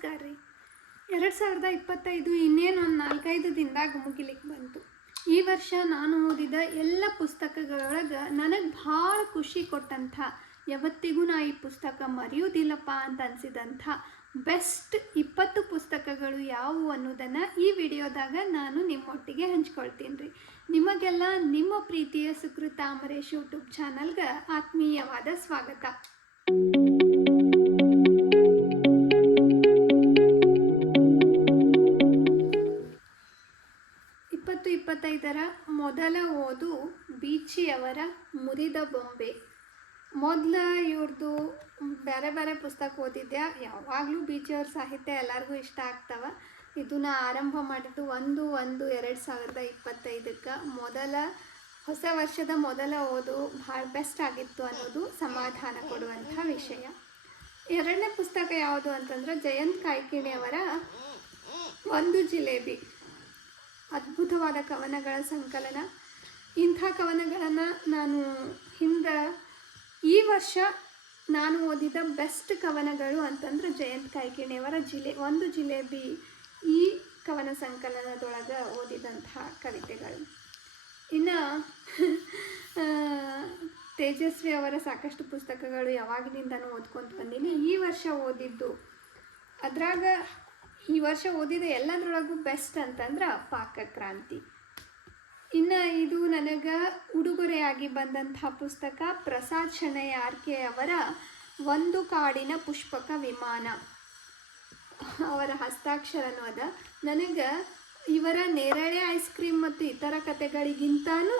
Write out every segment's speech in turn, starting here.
ನಮಸ್ಕಾರ ರೀ. 2025 ಇನ್ನೇನು ಒಂದು 4-5 ದಿನದಾಗ ಮುಗಿಲಿಕ್ಕೆ ಬಂತು. ಈ ವರ್ಷ ನಾನು ಓದಿದ ಎಲ್ಲ ಪುಸ್ತಕಗಳೊಳಗೆ ನನಗೆ ಭಾಳ ಖುಷಿ ಕೊಟ್ಟಂಥ, ಯಾವತ್ತಿಗೂ ನಾ ಈ ಪುಸ್ತಕ ಮರೆಯೋದಿಲ್ಲಪ್ಪ ಅಂತ ಅನಿಸಿದಂಥ ಬೆಸ್ಟ್ 20 ಪುಸ್ತಕಗಳು ಯಾವುವು ಅನ್ನೋದನ್ನು ಈ ವಿಡಿಯೋದಾಗ ನಾನು ನಿಮ್ಮೊಟ್ಟಿಗೆ ಹಂಚ್ಕೊಳ್ತೀನಿ ರೀ. ನಿಮಗೆಲ್ಲ ನಿಮ್ಮ ಪ್ರೀತಿಯ ಸುಕೃತ ಅಮರೇಶ್ ಯೂಟ್ಯೂಬ್ ಚಾನಲ್ಗೆ ಆತ್ಮೀಯವಾದ ಸ್ವಾಗತ. 2025 ಮೊದಲ ಓದು ಬೀಚಿಯವರ ಮುರಿದ ಬೊಂಬೆ. ಮೊದಲ ಇವ್ರದ್ದು ಬೇರೆ ಬೇರೆ ಪುಸ್ತಕ ಓದಿದ್ದೆ. ಯಾವಾಗಲೂ ಬೀಚಿಯವ್ರ ಸಾಹಿತ್ಯ ಎಲ್ಲರಿಗೂ ಇಷ್ಟ ಆಗ್ತವೆ. ಇದನ್ನು ಆರಂಭ ಮಾಡಿದ್ದು 1/1/2025 ಮೊದಲ ಹೊಸ ವರ್ಷದ ಮೊದಲ ಓದು ಭಾಳ ಬೆಸ್ಟ್ ಆಗಿತ್ತು ಅನ್ನೋದು ಸಮಾಧಾನ ಕೊಡುವಂಥ ವಿಷಯ. ಎರಡನೇ ಪುಸ್ತಕ ಯಾವುದು ಅಂತಂದ್ರೆ ಜಯಂತ್ ಕಾಯ್ಕಿಣಿಯವರ ಒಂದು ಜಿಲೇಬಿ. ಅದ್ಭುತವಾದ ಕವನಗಳ ಸಂಕಲನ. ಇಂಥ ಕವನಗಳನ್ನು ನಾನು ಈ ವರ್ಷ ನಾನು ಓದಿದ ಬೆಸ್ಟ್ ಕವನಗಳು ಅಂತಂದ್ರೆ ಜಯಂತ್ ಕಾಯ್ಕಿಣಿಯವರ ಒಂದು ಜಿಲೇಬಿ ಈ ಕವನ ಸಂಕಲನದೊಳಗೆ ಓದಿದಂಥ ಕವಿತೆಗಳು. ಇನ್ನು ತೇಜಸ್ವಿ ಅವರ ಸಾಕಷ್ಟು ಪುಸ್ತಕಗಳು ಯಾವಾಗಿನಿಂದನೂ ಓದ್ಕೊತ ಬಂದೀನಿ. ಈ ವರ್ಷ ಓದಿದ್ದು ಅದ್ರಾಗ ಈ ವರ್ಷ ಓದಿದ ಎಲ್ಲದರೊಳಗೂ ಬೆಸ್ಟ್ ಅಂತಂದ್ರೆ ಪಾಕಕ್ರಾಂತಿ. ಇನ್ನು ಇದು ನನಗೆ ಉಡುಗೊರೆಯಾಗಿ ಬಂದಂಥ ಪುಸ್ತಕ ಪ್ರಸಾದ್ ಶೆಣೈ ಆರ್ಕೆ ಅವರ ಒಂದು ಕಾಡಿನ ಪುಷ್ಪಕ ವಿಮಾನ. ಅವರ ಹಸ್ತಾಕ್ಷರನೂ ಅದ. ನನಗೆ ಇವರ ನೇರಳೆ ಐಸ್ ಕ್ರೀಮ್ ಮತ್ತು ಇತರ ಕಥೆಗಳಿಗಿಂತನೂ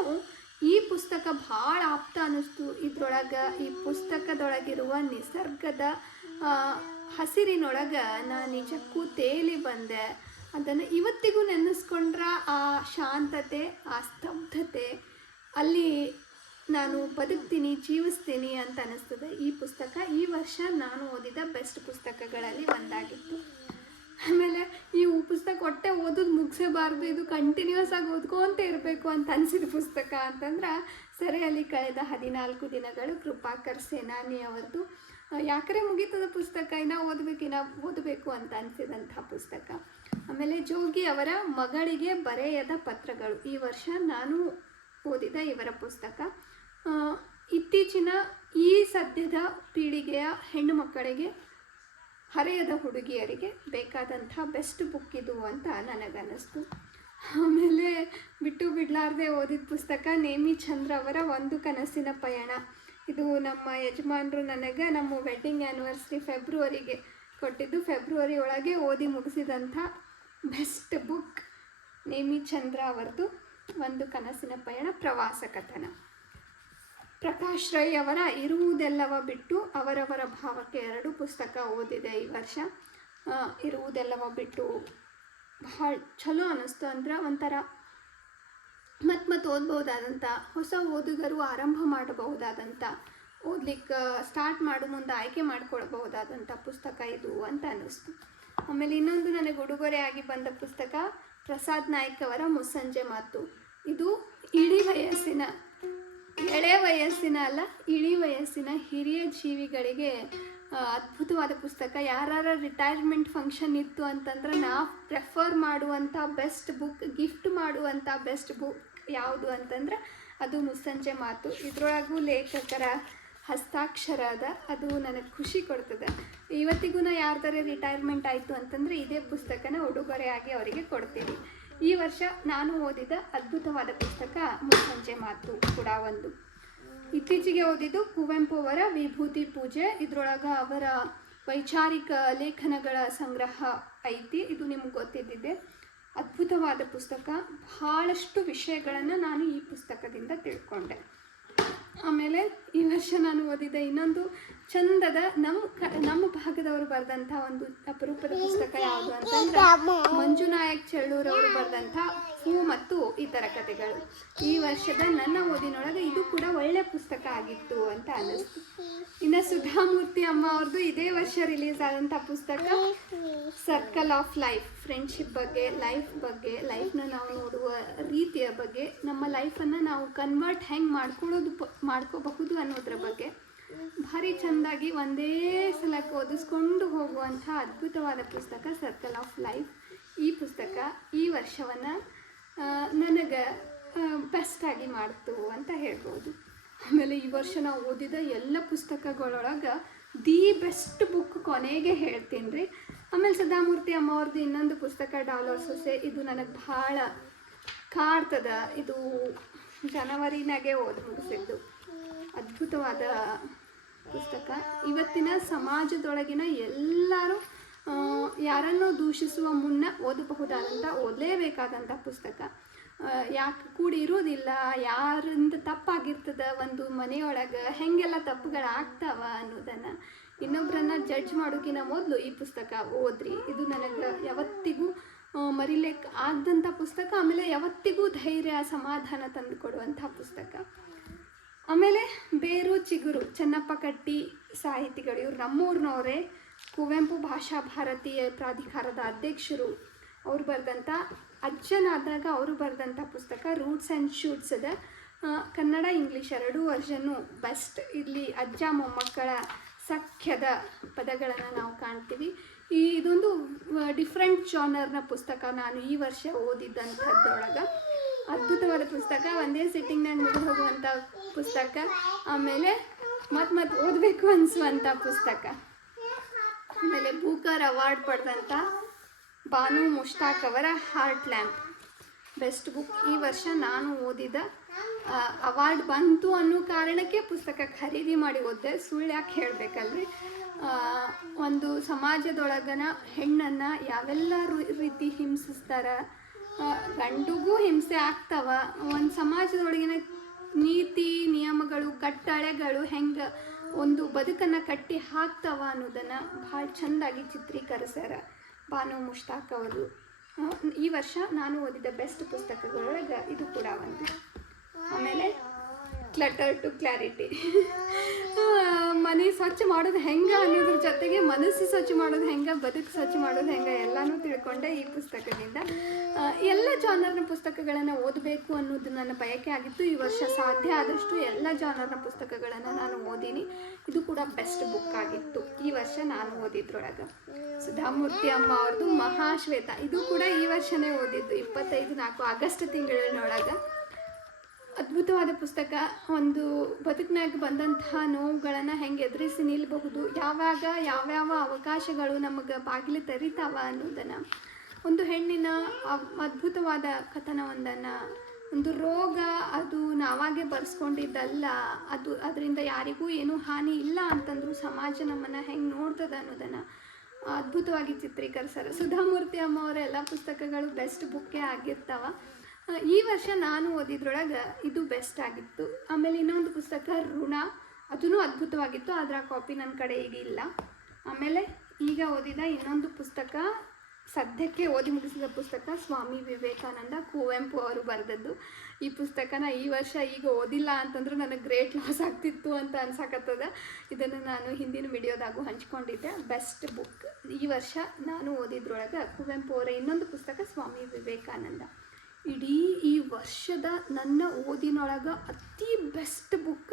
ಈ ಪುಸ್ತಕ ಭಾಳ ಆಪ್ತ ಅನ್ನಿಸ್ತು. ಇದ್ರೊಳಗೆ ಈ ಪುಸ್ತಕದೊಳಗಿರುವ ನಿಸರ್ಗದ ಹಸಿರಿನೊಳಗೆ ನಾನು ನಿಜಕ್ಕೂ ತೇಲಿ ಬಂದೆ. ಅದನ್ನು ಇವತ್ತಿಗೂ ನೆನೆಸ್ಕೊಂಡ್ರೆ ಆ ಶಾಂತತೆ, ಆ ಸ್ತಬ್ಧತೆ, ಅಲ್ಲಿ ನಾನು ಬದುಕ್ತೀನಿ, ಜೀವಿಸ್ತೀನಿ ಅಂತ ಅನ್ನಿಸ್ತದೆ. ಈ ಪುಸ್ತಕ ಈ ವರ್ಷ ನಾನು ಓದಿದ ಬೆಸ್ಟ್ ಪುಸ್ತಕಗಳಲ್ಲಿ ಒಂದಾಗಿತ್ತು. ಆಮೇಲೆ ಈ ಪುಸ್ತಕ ಒಟ್ಟೆ ಓದೋದು ಮುಗಿಸಬಾರ್ದು, ಇದು ಕಂಟಿನ್ಯೂಸ್ ಆಗಿ ಓದ್ಕೊಂತ ಇರಬೇಕು ಅಂತ ಅನಿಸಿದ ಪುಸ್ತಕ ಅಂತಂದ್ರೆ ಸೆರೆಯಲ್ಲಿ ಕಳೆದ 14 ದಿನಗಳು ಕೃಪಾಕರ್ ಸೇನಾನಿ ಅವರದು. ಯಾಕರೆ ಮುಗೀತದ ಪುಸ್ತಕ, ಓದಬೇಕು ಅಂತ ಅನಿಸಿದಂಥ ಪುಸ್ತಕ. ಆಮೇಲೆ ಜೋಗಿ ಅವರ ಮಗಳಿಗೆ ಬರೆಯದ ಪತ್ರಗಳು ಈ ವರ್ಷ ನಾನು ಓದಿದ ಇವರ ಪುಸ್ತಕ. ಇತ್ತೀಚಿನ ಈ ಸದ್ಯದ ಪೀಳಿಗೆಯ ಹೆಣ್ಣು ಮಕ್ಕಳಿಗೆ, ಹರೆಯದ ಹುಡುಗಿಯರಿಗೆ ಬೇಕಾದಂಥ ಬೆಸ್ಟ್ ಬುಕ್ ಇದು ಅಂತ ನನಗನ್ನಿಸ್ತು. ಆಮೇಲೆ ಬಿಟ್ಟು ಬಿಡಲಾರ್ದೆ ಓದಿದ ಪುಸ್ತಕ ನೇಮಿ ಚಂದ್ರ ಅವರ ಒಂದು ಕನಸಿನ ಪಯಣ. ಇದು ನಮ್ಮ ಯಜಮಾನರು ನನಗೆ ನಮ್ಮ ವೆಡ್ಡಿಂಗ್ ಆ್ಯನಿವರ್ಸರಿ ಫೆಬ್ರವರಿಗೆ ಕೊಟ್ಟಿದ್ದು. ಫೆಬ್ರವರಿ ಒಳಗೆ ಓದಿ ಮುಗಿಸಿದಂಥ ಬೆಸ್ಟ್ ಬುಕ್ ನೇಮಿ ಚಂದ್ರ ಅವರದು ಒಂದು ಕನಸಿನ ಪಯಣ, ಪ್ರವಾಸ ಕಥನ. ಪ್ರಕಾಶ್ ರೈ ಅವರ ಇರುವುದೆಲ್ಲವ ಬಿಟ್ಟು ಅವರವರ ಭಾವಕ್ಕೆ 2 ಪುಸ್ತಕ ಓದಿದೆ ಈ ವರ್ಷ. ಇರುವುದೆಲ್ಲವ ಬಿಟ್ಟು ಭಾಳ ಚಲೋ ಅನ್ನಿಸ್ತು. ಅಂದ್ರೆ ಒಂಥರ ಮತ್ತೆ ಓದ್ಬೋದಾದಂಥ, ಹೊಸ ಓದುಗರು ಆರಂಭ ಮಾಡಬಹುದಾದಂಥ, ಓದ್ಲಿಕ್ಕೆ ಸ್ಟಾರ್ಟ್ ಮಾಡೋ ಮುಂದೆ ಆಯ್ಕೆ ಮಾಡ್ಕೊಳ್ಬಹುದಾದಂಥ ಪುಸ್ತಕ ಇದು ಅಂತ ಅನ್ನಿಸ್ತು. ಆಮೇಲೆ ಇನ್ನೊಂದು ನನಗೆ ಉಡುಗೊರೆಯಾಗಿ ಬಂದ ಪುಸ್ತಕ ಪ್ರಸಾದ್ ನಾಯ್ಕ್ ಅವರ ಮುಸ್ಸಂಜೆ ಮಾತು. ಇದು ಇಳಿ ವಯಸ್ಸಿನ ಹಿರಿಯ ಜೀವಿಗಳಿಗೆ ಅದ್ಭುತವಾದ ಪುಸ್ತಕ. ಯಾರ ರಿಟೈರ್ಮೆಂಟ್ ಫಂಕ್ಷನ್ ಇತ್ತು ಅಂತಂದ್ರೆ ನಾವು ಪ್ರೆಫರ್ ಮಾಡುವಂಥ ಬೆಸ್ಟ್ ಬುಕ್, ಗಿಫ್ಟ್ ಮಾಡುವಂಥ ಬೆಸ್ಟ್ ಬುಕ್ ಯಾವುದು ಅಂತಂದ್ರೆ ಅದು ಮುಸ್ಸಂಜೆ ಮಾತು. ಇದರೊಳಗೂ ಲೇಖಕರ ಹಸ್ತಾಕ್ಷರ ಅದ, ಅದು ನನಗೆ ಖುಷಿ ಕೊಡ್ತದೆ. ಇವತ್ತಿಗೂ ಯಾರ್ದಾರೆ ರಿಟೈರ್ಮೆಂಟ್ ಆಯಿತು ಅಂತಂದರೆ ಇದೇ ಪುಸ್ತಕನ ಉಡುಗೊರೆಯಾಗಿ ಅವರಿಗೆ ಕೊಡ್ತೀನಿ. ಈ ವರ್ಷ ನಾನು ಓದಿದ ಅದ್ಭುತವಾದ ಪುಸ್ತಕ ಮುಸ್ಸಂಜೆ ಮಾತು ಕೂಡ ಒಂದು. ಇತ್ತೀಚೆಗೆ ಓದಿದ್ದು ಕುವೆಂಪು ಅವರ ವಿಭೂತಿ ಪೂಜೆ. ಇದರೊಳಗೆ ಅವರ ವೈಚಾರಿಕ ಲೇಖನಗಳ ಸಂಗ್ರಹ ಐತಿ. ಇದು ನಿಮ್ಗೆ ಗೊತ್ತಿದ್ದಿದೆ. ಅದ್ಭುತವಾದ ಪುಸ್ತಕ. ಭಾಳಷ್ಟು ವಿಷಯಗಳನ್ನು ನಾನು ಈ ಪುಸ್ತಕದಿಂದ ತಿಳ್ಕೊಂಡೆ. ಆಮೇಲೆ ಈ ವರ್ಷ ನಾನು ಓದಿದ ಇನ್ನೊಂದು ಚಂದದ ನಮ್ಮ ಭಾಗದವರು ಬರೆದಂಥ ಒಂದು ಅಪರೂಪದ ಪುಸ್ತಕ ಯಾವುದು ಅಂತಂದ್ರೆ ಮಂಜು ನಾಯಕ್ ಚೆಳ್ಳೂರು ಅವರು ಬರೆದಂಥ ಹೂ ಮತ್ತು ಇತರ ಕಥೆಗಳು. ಈ ವರ್ಷದ ನನ್ನ ಓದಿನೊಳಗೆ ಇದು ಕೂಡ ಒಳ್ಳೆ ಪುಸ್ತಕ ಆಗಿತ್ತು ಅಂತ ಅನ್ನಿಸ್ತು. ಇನ್ನು ಸುಧಾಮೂರ್ತಿ ಅಮ್ಮ ಅವ್ರದ್ದು ಇದೇ ವರ್ಷ ರಿಲೀಸ್ ಆದಂಥ ಪುಸ್ತಕ ಸರ್ಕಲ್ ಆಫ್ ಲೈಫ್. ಫ್ರೆಂಡ್ಶಿಪ್ ಬಗ್ಗೆ, ಲೈಫ್ನ ನಾವು ನೋಡುವ ರೀತಿಯ ಬಗ್ಗೆ, ನಮ್ಮ ಲೈಫನ್ನು ನಾವು ಕನ್ವರ್ಟ್ ಹೆಂಗೆ ಮಾಡ್ಕೋಬಹುದು ಅನ್ನೋದ್ರ ಬಗ್ಗೆ ಭಾರಿ ಚೆಂದಾಗಿ ಒಂದೇ ಸಲಕ್ಕೆ ಓದಿಸ್ಕೊಂಡು ಹೋಗುವಂಥ ಅದ್ಭುತವಾದ ಪುಸ್ತಕ ಸರ್ಕಲ್ ಆಫ್ ಲೈಫ್. ಈ ಪುಸ್ತಕ ಈ ವರ್ಷವನ್ನು ನನಗೆ ಬೆಸ್ಟಾಗಿ ಮಾಡ್ತು ಅಂತ ಹೇಳ್ಬೋದು. ಆಮೇಲೆ ಈ ವರ್ಷ ನಾವು ಓದಿದ ಎಲ್ಲ ಪುಸ್ತಕಗಳೊಳಗೆ ದಿ ಬೆಸ್ಟ್ ಬುಕ್ ಕೊನೆಗೆ ಹೇಳ್ತೀನಿ ರೀ. ಆಮೇಲೆ ಸದಾಮೂರ್ತಿ ಅಮ್ಮ ಅವ್ರದ್ದು ಇನ್ನೊಂದು ಪುಸ್ತಕ ಡಾಲರ್ ಸೊಸೆ, ಇದು ನನಗೆ ಭಾಳ ಕಾಡ್ತದ. ಇದು ಜನವರಿನಾಗೆ ಓದಿ ಮುಗಿಸಿದ್ದು ಅದ್ಭುತವಾದ ಪುಸ್ತಕ. ಇವತ್ತಿನ ಸಮಾಜದೊಳಗಿನ ಎಲ್ಲರೂ ಯಾರನ್ನೂ ದೂಷಿಸುವ ಮುನ್ನ ಓದಬಹುದಾದಂಥ ಓದಲೇಬೇಕಾದಂಥ ಪುಸ್ತಕ. ಯಾಕೆ ಕೂಡಿ ಇರೋದಿಲ್ಲ, ಯಾರಿಂದ ತಪ್ಪಾಗಿರ್ತದ ಒಂದು ಮನೆಯೊಳಗೆ, ಹೆಂಗೆಲ್ಲ ತಪ್ಪುಗಳಾಗ್ತಾವ ಅನ್ನೋದನ್ನು ಇನ್ನೊಬ್ಬರನ್ನ ಜಡ್ಜ್ ಮಾಡೋಕ್ಕಿಂತ ಮೊದಲು ಈ ಪುಸ್ತಕ ಓದ್ರಿ. ಇದು ನನಗೆ ಯಾವತ್ತಿಗೂ ಮರಿಲಿಕ್ಕೆ ಆಗದಂಥ ಪುಸ್ತಕ. ಆಮೇಲೆ ಯಾವತ್ತಿಗೂ ಧೈರ್ಯ ಸಮಾಧಾನ ತಂದು ಕೊಡುವಂಥ ಪುಸ್ತಕ. ಆಮೇಲೆ ಬೇರು ಚಿಗುರು ಚೆನ್ನಪ್ಪ ಕಟ್ಟಿ ಸಾಹಿತಿಗಳು, ಇವರು ನಮ್ಮೂರಿನವರೇ. ಕುವೆಂಪು ಭಾಷಾ ಭಾರತೀಯ ಪ್ರಾಧಿಕಾರದ ಅಧ್ಯಕ್ಷರು. ಅವರು ಬರೆದಂಥ ಅಜ್ಜನಾದಾಗ ಅವರು ಬರೆದಂಥ ಪುಸ್ತಕ ರೂಟ್ಸ್ ಆ್ಯಂಡ್ ಶೂಟ್ಸ್ ಅದ. ಕನ್ನಡ ಇಂಗ್ಲೀಷ್ ಎರಡೂ ವರ್ಷನೂ ಬೆಸ್ಟ್. ಇಲ್ಲಿ ಅಜ್ಜ ಮೊಮ್ಮಕ್ಕಳ ಸಖ್ಯದ ಪದಗಳನ್ನು ನಾವು ಕಾಣ್ತೀವಿ. ಇದೊಂದು ಡಿಫ್ರೆಂಟ್ ಜಾನರ್ನ ಪುಸ್ತಕ. ನಾನು ಈ ವರ್ಷ ಓದಿದ್ದಂಥದ್ದೊಳಗೆ ಅದ್ಭುತವಾದ ಪುಸ್ತಕ. ಒಂದೇ ಸಿಟ್ಟಿಂಗ್ನಾಗ ಮುಗಿದು ಹೋಗುವಂಥ ಪುಸ್ತಕ. ಆಮೇಲೆ ಮತ್ತೆ ಓದಬೇಕು ಅನಿಸುವಂಥ ಪುಸ್ತಕ. ಆಮೇಲೆ ಬೂಕರ್ ಅವಾರ್ಡ್ ಪಡೆದಂಥ ಬಾನು ಮುಷ್ತಾಕ್ ಅವರ ಹಾರ್ಟ್ ಲ್ಯಾಂಪ್ ಬೆಸ್ಟ್ ಬುಕ್. ಈ ವರ್ಷ ನಾನು ಓದಿದ ಅವಾರ್ಡ್ ಬಂತು ಅನ್ನೋ ಕಾರಣಕ್ಕೆ ಪುಸ್ತಕ ಖರೀದಿ ಮಾಡಿ ಓದಿದೆ. ಸುಳ್ಳು ಯಾಕೆ ಹೇಳಬೇಕಲ್ರಿ. ಒಂದು ಸಮಾಜದೊಳಗನ ಹೆಣ್ಣನ್ನು ಯಾವೆಲ್ಲ ರೀತಿ ಹಿಂಸಿಸ್ತಾರೆ, ಗಂಡಿಗೂ ಹಿಂಸೆ ಆಗ್ತಾವ. ಒಂದು ಸಮಾಜದೊಳಗಿನ ನೀತಿ ನಿಯಮಗಳು ಕಟ್ಟಳೆಗಳು ಹೆಂಗೆ ಒಂದು ಬದುಕನ್ನು ಕಟ್ಟಿ ಹಾಕ್ತಾವ ಅನ್ನೋದನ್ನು ಭಾಳ ಚೆಂದಾಗಿ ಚಿತ್ರೀಕರಿಸ್ಯಾರ ಬಾನು ಮುಷ್ತಾಕ್ ಅವರು. ಈ ವರ್ಷ ನಾನು ಓದಿದ ಬೆಸ್ಟ್ ಪುಸ್ತಕಗಳೊಳಗೆ ಇದು ಕೂಡ ಒಂದು. ಆಮೇಲೆ ಕ್ಲಟರ್ ಟು ಕ್ಲಾರಿಟಿ, ಮನೆ ಸ್ವಚ್ಛ ಮಾಡೋದು ಹೆಂಗೆ ಅನ್ನೋದ್ರ ಜೊತೆಗೆ ಮನಸ್ಸು ಸ್ವಚ್ಛ ಮಾಡೋದು ಹೆಂಗೆ, ಬದುಕು ಸ್ವಚ್ಛ ಮಾಡೋದು ಹೆಂಗೆ ಎಲ್ಲನೂ ತಿಳ್ಕೊಂಡೆ ಈ ಪುಸ್ತಕದಿಂದ. ಎಲ್ಲ ಜಾನರ್ನ ಪುಸ್ತಕಗಳನ್ನು ಓದಬೇಕು ಅನ್ನೋದು ನನ್ನ ಬಯಕೆ ಆಗಿತ್ತು. ಈ ವರ್ಷ ಸಾಧ್ಯ ಆದಷ್ಟು ಎಲ್ಲ ಜಾನರ್ನ ಪುಸ್ತಕಗಳನ್ನು ನಾನು ಓದೀನಿ. ಇದು ಕೂಡ ಬೆಸ್ಟ್ ಬುಕ್ ಆಗಿತ್ತು ಈ ವರ್ಷ ನಾನು ಓದಿದ್ರೊಳಗೆ. ಸುಧಾಮೂರ್ತಿ ಅಮ್ಮ ಅವ್ರದ್ದು ಮಹಾಶ್ವೇತ, ಇದು ಕೂಡ ಈ ವರ್ಷನೇ ಓದಿದ್ದು. 25/4 ಆಗಸ್ಟ್ ತಿಂಗಳಿನೊಳಗೆ. ಅದ್ಭುತವಾದ ಪುಸ್ತಕ. ಒಂದು ಬದುಕಿನಾಗ ಬಂದಂತಹ ನೋವುಗಳನ್ನು ಹೆಂಗೆ ಎದುರಿಸಿ ನಿಲ್ಲಬಹುದು, ಯಾವಾಗ ಯಾವ್ಯಾವ ಅವಕಾಶಗಳು ನಮಗೆ ಬಾಗಿಲು ತೆರಿತಾವ ಅನ್ನೋದನ್ನು, ಒಂದು ಹೆಣ್ಣಿನ ಅದ್ಭುತವಾದ ಕಥನವೊಂದನ್ನು, ಒಂದು ರೋಗ ಅದು ನಾವಾಗೆ ಬರ್ಸ್ಕೊಂಡಿದ್ದಲ್ಲ, ಅದರಿಂದ ಯಾರಿಗೂ ಏನೂ ಹಾನಿ ಇಲ್ಲ ಅಂತಂದರೂ ಸಮಾಜ ನಮ್ಮನ್ನು ಹೆಂಗೆ ನೋಡ್ತದೆ ಅನ್ನೋದನ್ನು ಅದ್ಭುತವಾಗಿ ಚಿತ್ರೀಕರಿಸ್ಯಾರ. ಸುಧಾಮೂರ್ತಿ ಅಮ್ಮ ಅವರ ಎಲ್ಲ ಪುಸ್ತಕಗಳು ಬೆಸ್ಟ್ ಬುಕ್ಕೇ ಆಗಿರ್ತಾವ. ಈ ವರ್ಷ ನಾನು ಓದಿದ್ರೊಳಗೆ ಇದು ಬೆಸ್ಟ್ ಆಗಿತ್ತು. ಆಮೇಲೆ ಇನ್ನೊಂದು ಪುಸ್ತಕ ಋಣ, ಅದೂ ಅದ್ಭುತವಾಗಿತ್ತು. ಅದರ ಕಾಪಿ ನನ್ನ ಕಡೆ ಈಗ ಇಲ್ಲ. ಆಮೇಲೆ ಈಗ ಓದಿದ ಇನ್ನೊಂದು ಪುಸ್ತಕ, ಸದ್ಯಕ್ಕೆ ಓದಿ ಮುಗಿಸಿದ ಪುಸ್ತಕ ಸ್ವಾಮಿ ವಿವೇಕಾನಂದ, ಕುವೆಂಪು ಅವರು ಬರೆದದ್ದು. ಈ ಪುಸ್ತಕನ ಈ ವರ್ಷ ಈಗ ಓದಿಲ್ಲ ಅಂತಂದ್ರೆ ನನಗೆ ಗ್ರೇಟ್ ಲಾಸ್ ಆಗ್ತಿತ್ತು ಅಂತ ಅನ್ಸಕತ್ತದ. ಇದನ್ನು ನಾನು ಹಿಂದಿನ ವಿಡಿಯೋದಾಗೂ ಹಂಚ್ಕೊಂಡಿದ್ದೆ. ಬೆಸ್ಟ್ ಬುಕ್ ಈ ವರ್ಷ ನಾನು ಓದಿದ್ರೊಳಗೆ ಕುವೆಂಪು ಅವರ ಇನ್ನೊಂದು ಪುಸ್ತಕ ಸ್ವಾಮಿ ವಿವೇಕಾನಂದ. ಇಡೀ ಈ ವರ್ಷದ ನನ್ನ ಓದಿನೊಳಗೆ ಅತಿ ಬೆಸ್ಟ್ ಬುಕ್.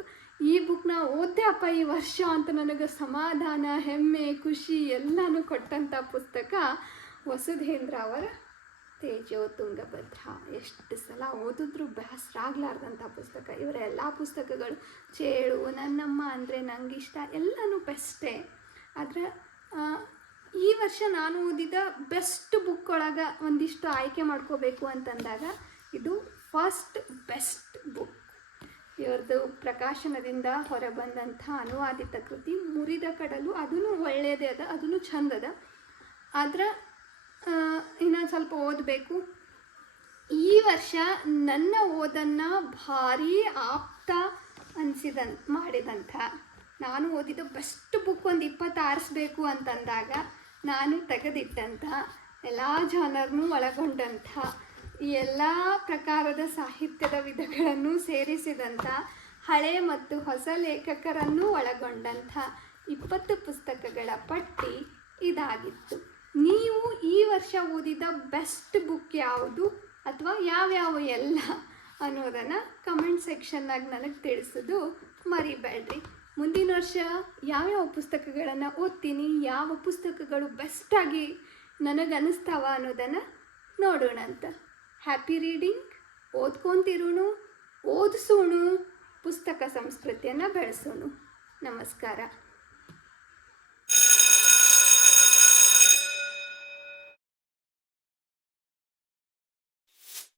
ಈ ಬುಕ್ನ ಓದ್ದೆ ಅಪ್ಪ ಈ ವರ್ಷ ಅಂತ ನನಗೆ ಸಮಾಧಾನ, ಹೆಮ್ಮೆ, ಖುಷಿ ಎಲ್ಲನೂ ಕೊಟ್ಟಂಥ ಪುಸ್ತಕ ವಸುಧೇಂದ್ರ ಅವರ ತೇಜೋ ತುಂಗಭದ್ರ. ಎಷ್ಟು ಸಲ ಓದಿದ್ರು ಬೇಸರಾಗ್ಲಾರ್ದಂಥ ಪುಸ್ತಕ. ಇವರ ಎಲ್ಲ ಪುಸ್ತಕಗಳು, ಚೇಳು, ನನ್ನಮ್ಮ ಅಂದರೆ ನಂಗಿಷ್ಟ, ಎಲ್ಲನೂ ಬೆಸ್ಟೇ. ಆದರೆ ಈ ವರ್ಷ ನಾನು ಓದಿದ ಬೆಸ್ಟ್ ಬುಕ್ ಒಳಗೆ ಒಂದಿಷ್ಟು ಆಯ್ಕೆ ಮಾಡ್ಕೋಬೇಕು ಅಂತಂದಾಗ ಇದು ಫಸ್ಟ್ ಬೆಸ್ಟ್ ಬುಕ್. ಇವ್ರದ್ದು ಪ್ರಕಾಶನದಿಂದ ಹೊರಬಂದಂಥ ಅನುವಾದಿತ ಕೃತಿ ಮುರಿದ ಕಡಲು. ಅದೂ ಒಳ್ಳೆಯದೇ ಅದ, ಅದೂ ಚಂದದ. ಆದ್ರೆ ಇನ್ನೊಂದು ಸ್ವಲ್ಪ ಓದಬೇಕು. ಈ ವರ್ಷ ನನ್ನ ಓದನ್ನು ಭಾರೀ ಆಪ್ತ ಮಾಡಿದಂಥ, ನಾನು ಓದಿದ ಬೆಸ್ಟ್ ಬುಕ್ ಒಂದು 20 ಆರಿಸ್ಬೇಕು ಅಂತಂದಾಗ ನಾನು ತೆಗೆದಿಟ್ಟಂಥ, ಎಲ್ಲ ಜಾನರ್ನೂ ಒಳಗೊಂಡಂಥ, ಈ ಎಲ್ಲ ಪ್ರಕಾರದ ಸಾಹಿತ್ಯದ ವಿಧಗಳನ್ನು ಸೇರಿಸಿದಂಥ, ಹಳೆ ಮತ್ತು ಹೊಸ ಲೇಖಕರನ್ನು ಒಳಗೊಂಡಂಥ 20 ಪುಸ್ತಕಗಳ ಪಟ್ಟಿ ಇದಾಗಿತ್ತು. ನೀವು ಈ ವರ್ಷ ಓದಿದ ಬೆಸ್ಟ್ ಬುಕ್ ಯಾವುದು ಅಥವಾ ಯಾವ್ಯಾವ ಎಲ್ಲ ಅನ್ನೋದನ್ನು ಕಮೆಂಟ್ ಸೆಕ್ಷನ್ನಾಗ ನನಗೆ ತಿಳಿಸೋದು ಮರಿಬೇಡ್ರಿ. ಮುಂದಿನ ವರ್ಷ ಯಾವ್ಯಾವ ಪುಸ್ತಕಗಳನ್ನು ಓದ್ತೀನಿ, ಯಾವ ಪುಸ್ತಕಗಳು ಬೆಸ್ಟಾಗಿ ನನಗನ್ನಿಸ್ತಾವ ಅನ್ನೋದನ್ನು ನೋಡೋಣ ಅಂತ. Happy reading. ಓದ್ಕೊತಿರೋಣ, ಓದಿಸೋಣ, ಪುಸ್ತಕ ಸಂಸ್ಕೃತಿಯನ್ನು ಬೆಳೆಸೋಣ. ನಮಸ್ಕಾರ.